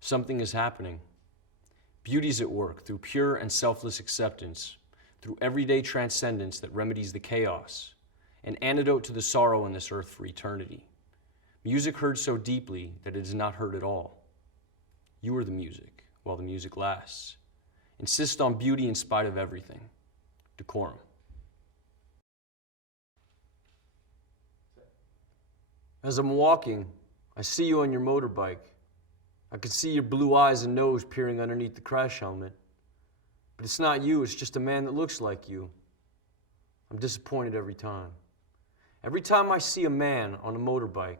Something is happening. Beauty's at work through pure and selfless acceptance, through everyday transcendence that remedies the chaos, an antidote to the sorrow on this earth for eternity. Music heard so deeply that it is not heard at all. You are the music, while the music lasts. Insist on beauty in spite of everything. Decorum. As I'm walking, I see you on your motorbike. I can see your blue eyes and nose peering underneath the crash helmet. But it's not you, it's just a man that looks like you. I'm disappointed every time. Every time I see a man on a motorbike,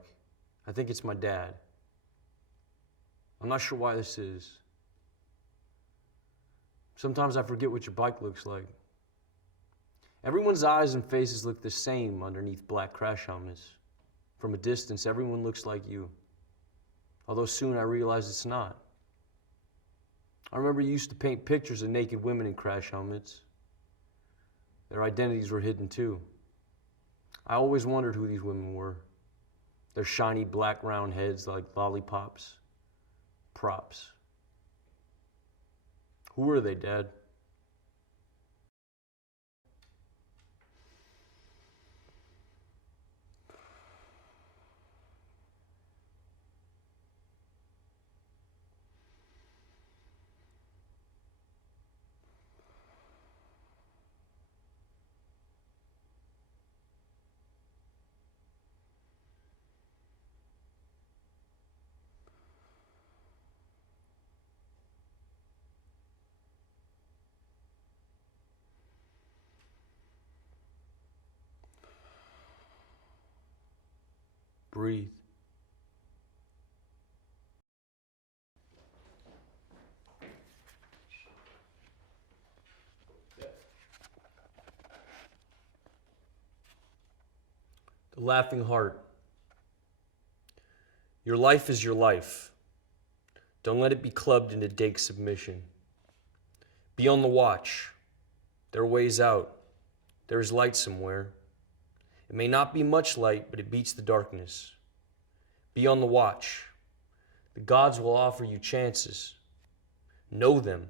I think it's my dad. I'm not sure why this is. Sometimes I forget what your bike looks like. Everyone's eyes and faces look the same underneath black crash helmets. From a distance, everyone looks like you. Although soon I realized it's not. I remember you used to paint pictures of naked women in crash helmets. Their identities were hidden too. I always wondered who these women were. Their shiny black round heads like lollipops. Props. Who were they, Dad? Breathe. The Laughing Heart. Your life is your life. Don't let it be clubbed into dake submission. Be on the watch. There are ways out. There is light somewhere. It may not be much light, but it beats the darkness. Be on the watch. The gods will offer you chances. Know them.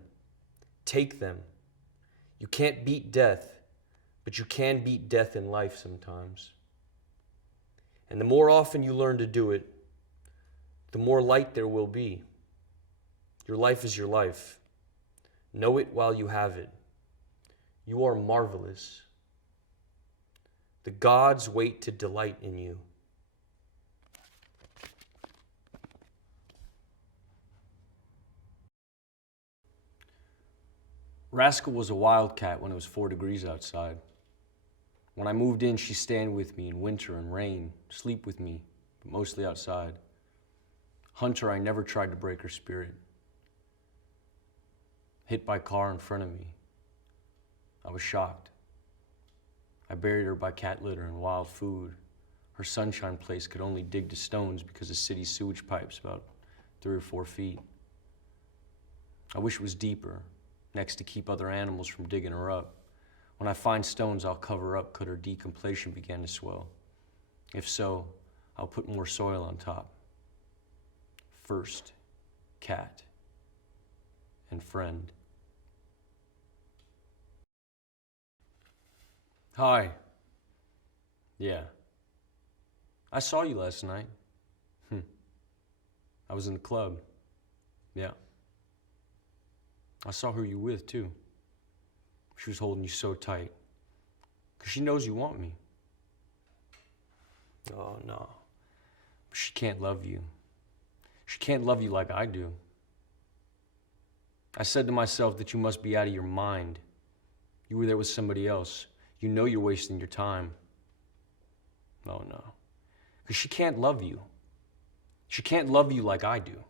Take them. You can't beat death, but you can beat death in life sometimes. And the more often you learn to do it, the more light there will be. Your life is your life. Know it while you have it. You are marvelous. The gods wait to delight in you. Rascal was a wildcat when it was 4 degrees outside. When I moved in, she'd stand with me in winter and rain, sleep with me, but mostly outside. Hunter, I never tried to break her spirit. Hit by car in front of me. I was shocked. I buried her by cat litter and wild food. Her sunshine place could only dig to stones because the city's sewage pipe's about 3 or 4 feet. I wish it was deeper, next to keep other animals from digging her up. When I find stones, I'll cover up could her decompletion begin to swell. If so, I'll put more soil on top. First, cat and friend. Hi. Yeah. I saw you last night. I was in the club. Yeah. I saw who you with, too. She was holding you so tight. 'Cause she knows you want me. Oh, no. She can't love you. She can't love you like I do. I said to myself that you must be out of your mind. You were there with somebody else. You know you're wasting your time. Oh, no. 'Cause she can't love you. She can't love you like I do.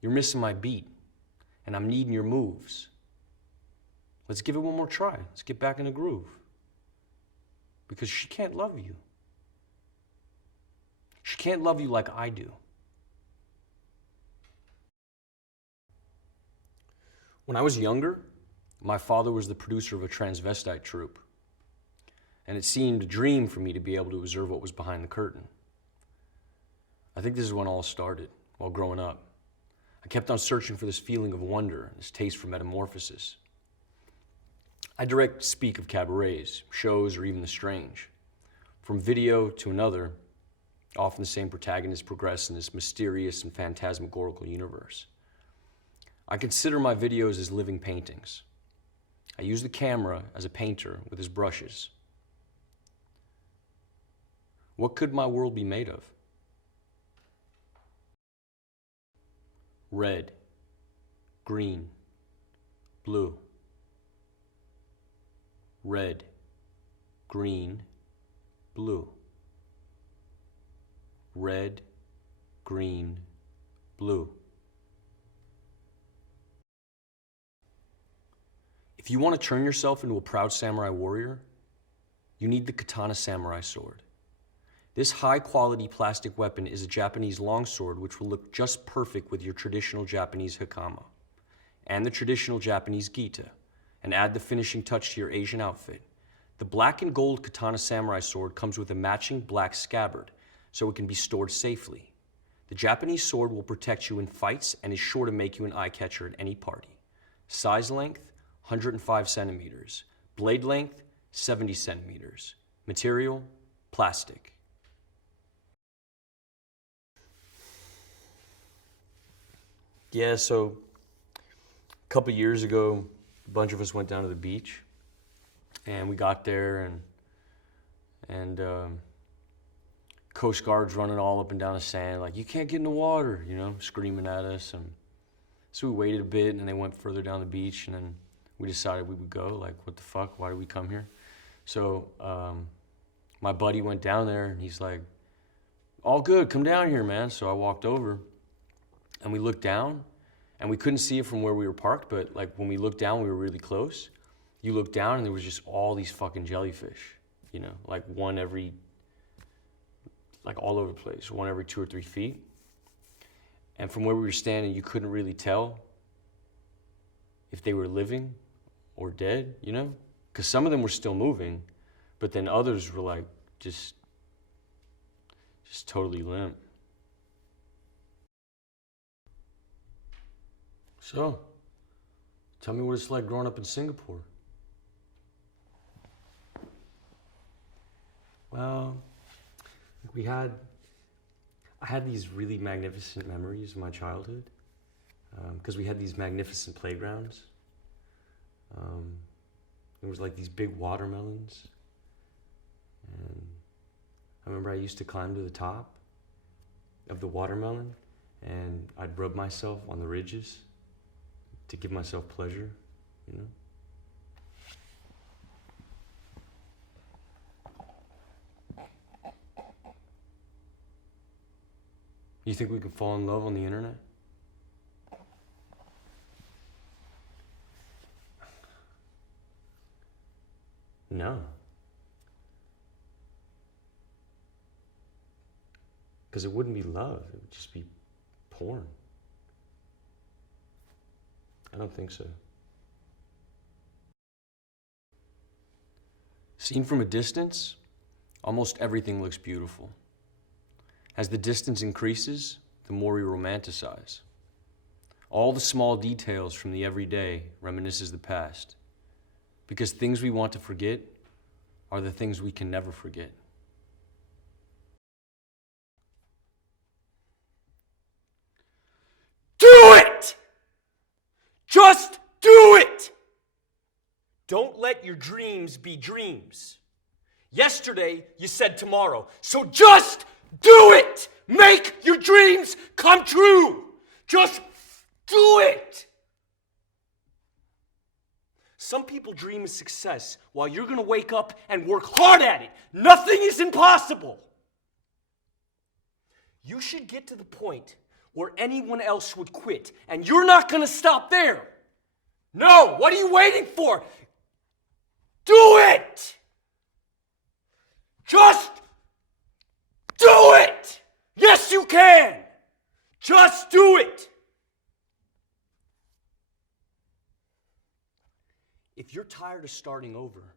You're missing my beat, and I'm needing your moves. Let's give it one more try. Let's get back in the groove. Because she can't love you. She can't love you like I do. When I was younger, my father was the producer of a transvestite troupe, and it seemed a dream for me to be able to observe what was behind the curtain. I think this is when all started, while growing up. I kept on searching for this feeling of wonder, this taste for metamorphosis. I direct speak of cabarets, shows, or even the strange. From video to another, often the same protagonists progress in this mysterious and phantasmagorical universe. I consider my videos as living paintings. I use the camera as a painter with his brushes. What could my world be made of? Red, green, blue. Red, green, blue. Red, green, blue. If you want to turn yourself into a proud samurai warrior, you need the katana samurai sword. This high-quality plastic weapon is a Japanese longsword which will look just perfect with your traditional Japanese hakama and the traditional Japanese gita, and add the finishing touch to your Asian outfit. The black and gold katana samurai sword comes with a matching black scabbard, so it can be stored safely. The Japanese sword will protect you in fights and is sure to make you an eye-catcher at any party. Size length, 105 centimeters. Blade length, 70 centimeters. Material, plastic. Yeah, so a couple years ago, a bunch of us went down to the beach, and we got there, and Coast Guard's running all up and down the sand, like, you can't get in the water, you know, screaming at us. And so we waited a bit, and then they went further down the beach, and then we decided we would go. Like, what the fuck? Why did we come here? So my buddy went down there, and he's like, all good, come down here, man. So I walked over, and we looked down, and we couldn't see it from where we were parked, but like when we looked down, we were really close. You looked down, and there was just all these fucking jellyfish, you know, like one every, like all over the place, one every 2 or 3 feet. And from where we were standing, you couldn't really tell if they were living or dead, you know? Because some of them were still moving, but then others were like just totally limp. So, tell me what it's like growing up in Singapore. Well, I had these really magnificent memories of my childhood, because we had these magnificent playgrounds. There was like these big watermelons, and I remember I used to climb to the top of the watermelon, and I'd rub myself on the ridges to give myself pleasure, you know? You think we can fall in love on the internet? No. Because it wouldn't be love, it would just be porn. I don't think so. Seen from a distance, almost everything looks beautiful. As the distance increases, the more we romanticize. All the small details from the everyday reminisces the past, because things we want to forget are the things we can never forget. Do it! Just do it! Don't let your dreams be dreams. Yesterday, you said tomorrow, so just do it! Make your dreams come true! Just do it! Some people dream of success while you're gonna wake up and work hard at it. Nothing is impossible. You should get to the point where anyone else would quit, and you're not gonna stop there. No, what are you waiting for? Do it! Just do it! Yes, you can! Just do it! If you're tired of starting over,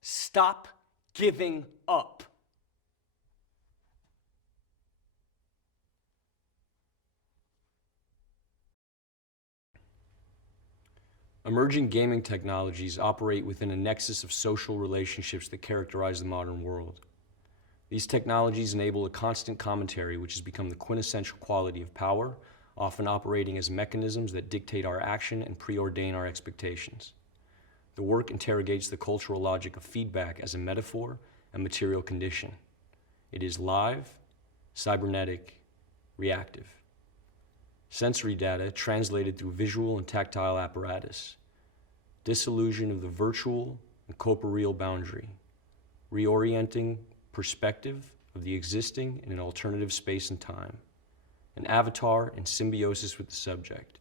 stop giving up. Emerging gaming technologies operate within a nexus of social relationships that characterize the modern world. These technologies enable a constant commentary which has become the quintessential quality of power, often operating as mechanisms that dictate our action and preordain our expectations. The work interrogates the cultural logic of feedback as a metaphor and material condition. It is live, cybernetic, reactive. Sensory data translated through visual and tactile apparatus. Disillusion of the virtual and corporeal boundary. Reorienting perspective of the existing in an alternative space and time. An avatar in symbiosis with the subject.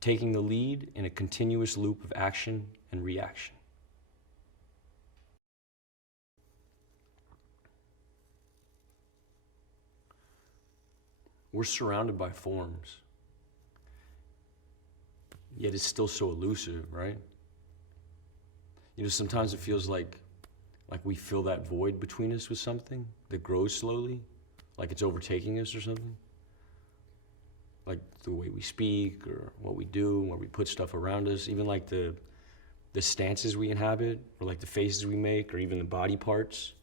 Taking the lead in a continuous loop of action and reaction. We're surrounded by forms, yet it's still so elusive, right? You know, sometimes it feels like we fill that void between us with something that grows slowly, like it's overtaking us or something. Like the way we speak or what we do, where we put stuff around us, even like the stances we inhabit, or like the faces we make, or even the body parts,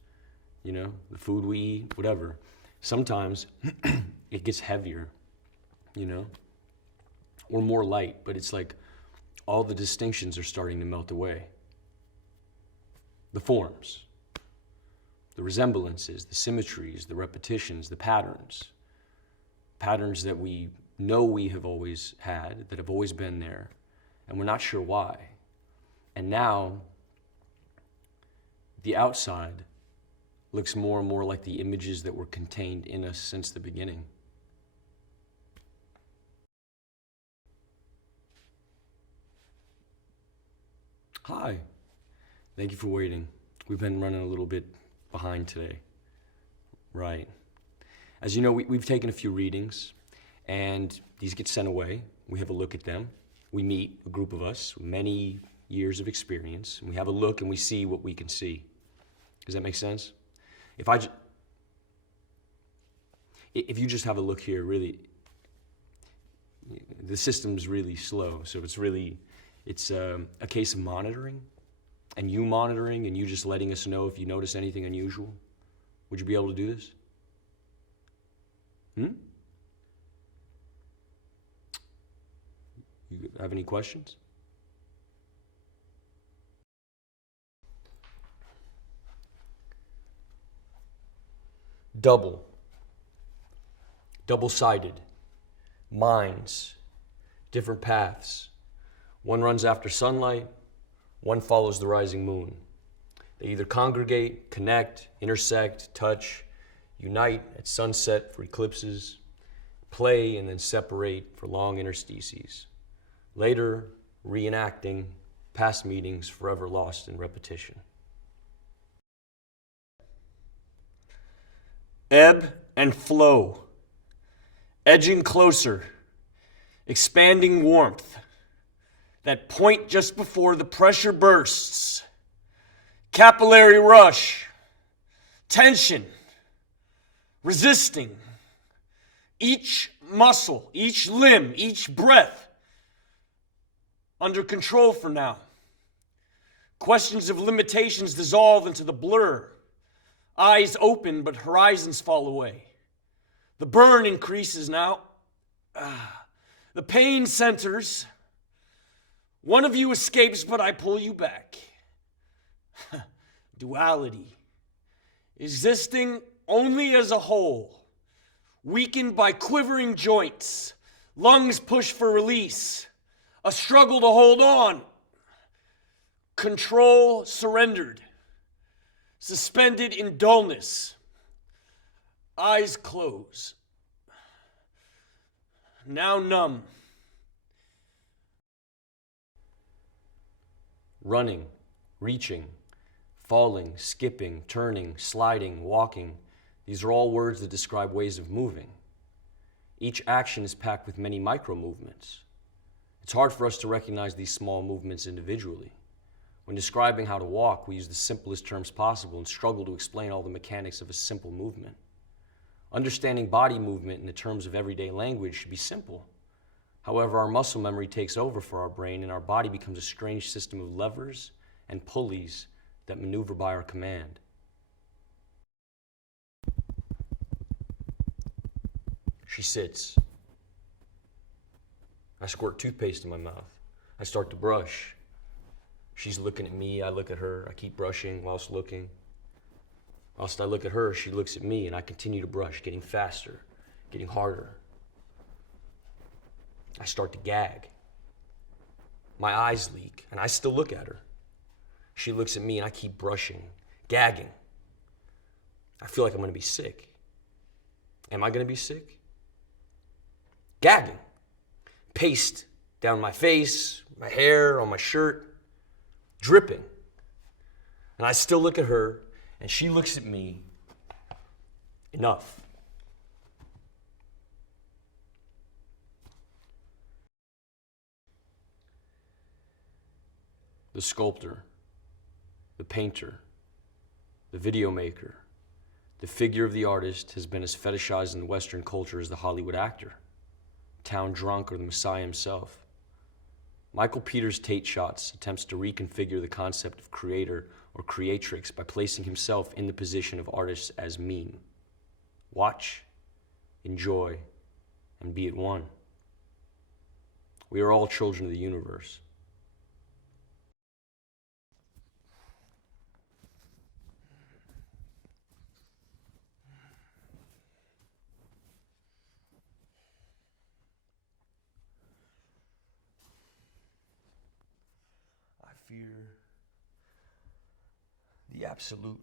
you know, the food we eat, whatever. Sometimes it gets heavier, you know, or more light, but it's like all the distinctions are starting to melt away. The forms, the resemblances, the symmetries, the repetitions, the patterns that we know we have always had, that have always been there, and we're not sure why. And now, the outside looks more and more like the images that were contained in us since the beginning. Hi, thank you for waiting. We've been running a little bit behind today. Right. As you know, we've taken a few readings, and these get sent away. We have a look at them. We meet, a group of us, many years of experience, and we have a look and we see what we can see. Does that make sense? If you just have a look here, really, the system's really slow. So it's a case of monitoring, and you monitoring, and you just letting us know if you notice anything unusual. Would you be able to do this? You have any questions? Double-sided, minds, different paths. One runs after sunlight, one follows the rising moon. They either congregate, connect, intersect, touch, unite at sunset for eclipses, play and then separate for long interstices. Later, reenacting past meetings forever lost in repetition. Ebb and flow, edging closer, expanding warmth, that point just before the pressure bursts, capillary rush, tension, resisting, each muscle, each limb, each breath under control for now. Questions of limitations dissolve into the blur. Eyes open, but horizons fall away. The burn increases now. The pain centers. One of you escapes, but I pull you back. Duality. Existing only as a whole. Weakened by quivering joints. Lungs push for release. A struggle to hold on. Control surrendered. Suspended in dullness. Eyes close. Now numb. Running, reaching, falling, skipping, turning, sliding, walking. These are all words that describe ways of moving. Each action is packed with many micro movements. It's hard for us to recognize these small movements individually. When describing how to walk, we use the simplest terms possible and struggle to explain all the mechanics of a simple movement. Understanding body movement in the terms of everyday language should be simple, However, our muscle memory takes over for our brain and our body becomes a strange system of levers and pulleys that maneuver by our command. She sits. I squirt toothpaste in my mouth. I start to brush. She's looking at me, I look at her. I keep brushing whilst looking. Whilst I look at her, she looks at me, and I continue to brush, getting faster, getting harder. I start to gag. My eyes leak, and I still look at her. She looks at me, and I keep brushing, gagging. I feel like I'm gonna be sick. Am I gonna be sick? Gagging. Paste down my face, my hair, on my shirt, dripping. And I still look at her, and she looks at me. Enough. The sculptor, the painter, the video maker, the figure of the artist has been as fetishized in Western culture as the Hollywood actor, town drunk, or the Messiah himself. Michael Peters' Tate Shots attempts to reconfigure the concept of creator or creatrix by placing himself in the position of artist as meme. Watch, enjoy, and be at one. We are all children of the universe. I fear the absolute.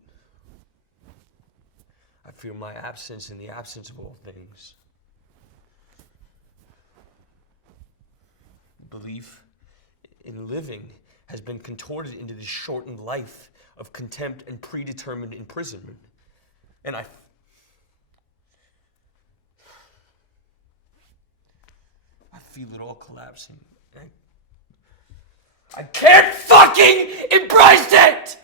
I fear my absence in the absence of all things. Belief in living has been contorted into this shortened life of contempt and predetermined imprisonment. And I feel it all collapsing. I can't fucking embrace it!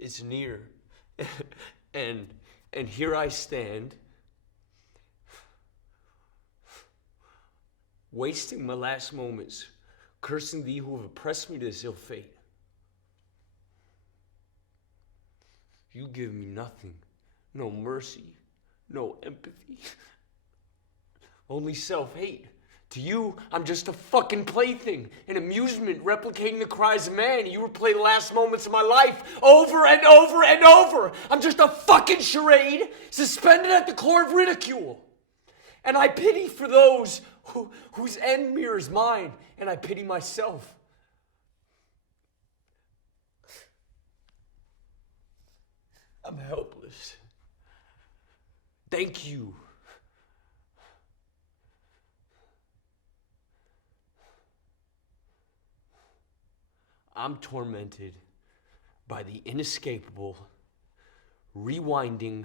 It's near, and here I stand, wasting my last moments, cursing thee who have oppressed me to this ill fate. You give me nothing, no mercy, no empathy, only self-hate. To you, I'm just a fucking plaything, an amusement replicating the cries of man. You replay the last moments of my life over and over and over. I'm just a fucking charade suspended at the core of ridicule. And I pity for those whose end mirrors mine, and I pity myself. I'm helpless. Thank you. I'm tormented by the inescapable, rewinding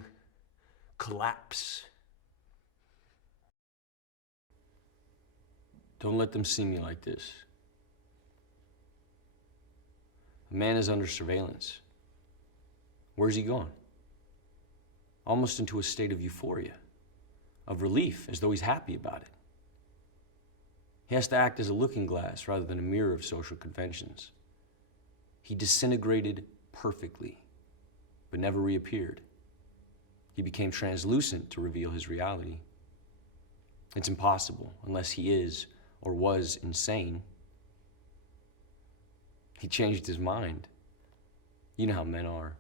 collapse. Don't let them see me like this. A man is under surveillance. Where's he gone? Almost into a state of euphoria, of relief, as though he's happy about it. He has to act as a looking glass rather than a mirror of social conventions. He disintegrated perfectly, but never reappeared. He became translucent to reveal his reality. It's impossible unless he is or was insane. He changed his mind. You know how men are.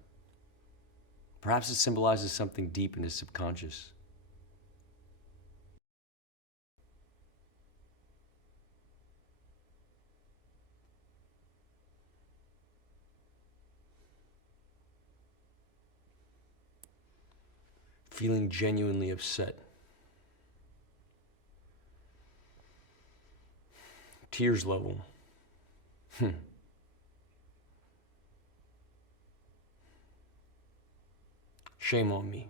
Perhaps it symbolizes something deep in his subconscious. Feeling genuinely upset. Tears level. Shame on me.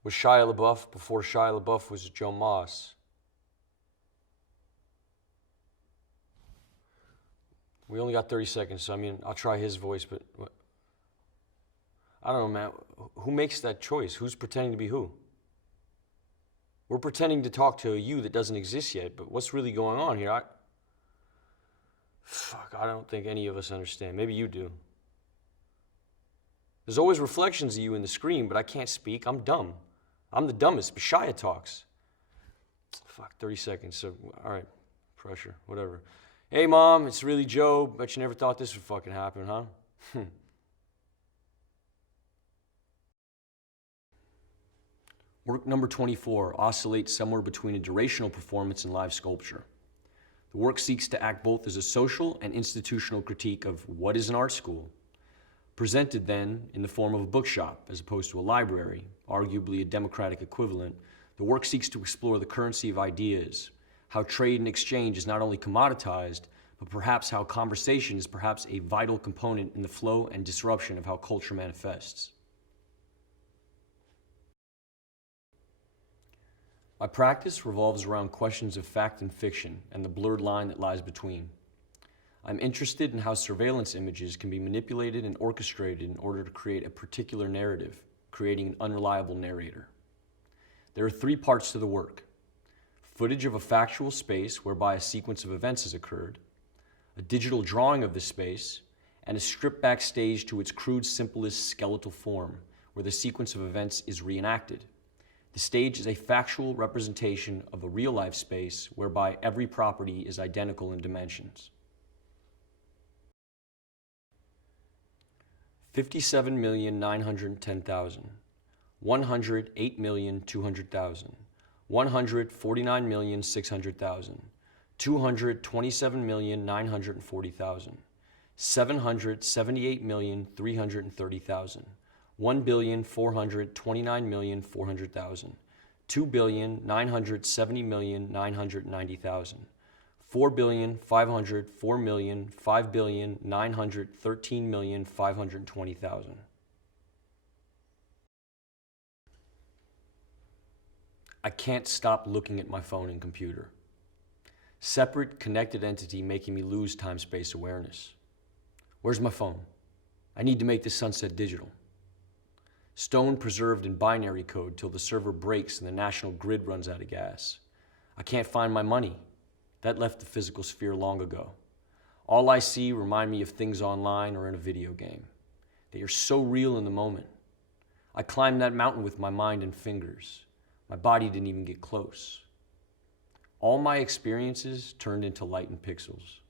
Was Shia Labeouf before Shia Labeouf was Joe Moss. We only got 30 seconds, so I mean, I'll try his voice, but I don't know, man. Who makes that choice? Who's pretending to be who? We're pretending to talk to a you that doesn't exist yet, but what's really going on here? I don't think any of us understand. Maybe you do. There's always reflections of you in the screen, but I can't speak. I'm dumb. I'm the dumbest, but Shia talks. 30 seconds, so, all right, pressure, whatever. Hey, Mom, it's really Joe. Bet you never thought this would fucking happen, huh? Work number 24 oscillates somewhere between a durational performance and live sculpture. The work seeks to act both as a social and institutional critique of what is an art school, presented then in the form of a bookshop as opposed to a library, arguably a democratic equivalent. The work seeks to explore the currency of ideas, how trade and exchange is not only commoditized, but perhaps how conversation is perhaps a vital component in the flow and disruption of how culture manifests. My practice revolves around questions of fact and fiction and the blurred line that lies between. I'm interested in how surveillance images can be manipulated and orchestrated in order to create a particular narrative, creating an unreliable narrator. There are 3 parts to the work: footage of a factual space whereby a sequence of events has occurred, a digital drawing of the space, and a strip back stage to its crude, simplest skeletal form, where the sequence of events is reenacted. The stage is a factual representation of a real-life space whereby every property is identical in dimensions. 57,910,000, 108,200,000, 149,600,000, 227,940,000, 778,330,000, 1,429,400,000, 2,970,990,000, 4,504,000,000, 5,913,520,000. I can't stop looking at my phone and computer. Separate, connected entity making me lose time-space awareness. Where's my phone? I need to make this sunset digital. Stone preserved in binary code till the server breaks and the national grid runs out of gas. I can't find my money. That left the physical sphere long ago. All I see remind me of things online or in a video game. They are so real in the moment. I climbed that mountain with my mind and fingers. My body didn't even get close. All my experiences turned into light and pixels.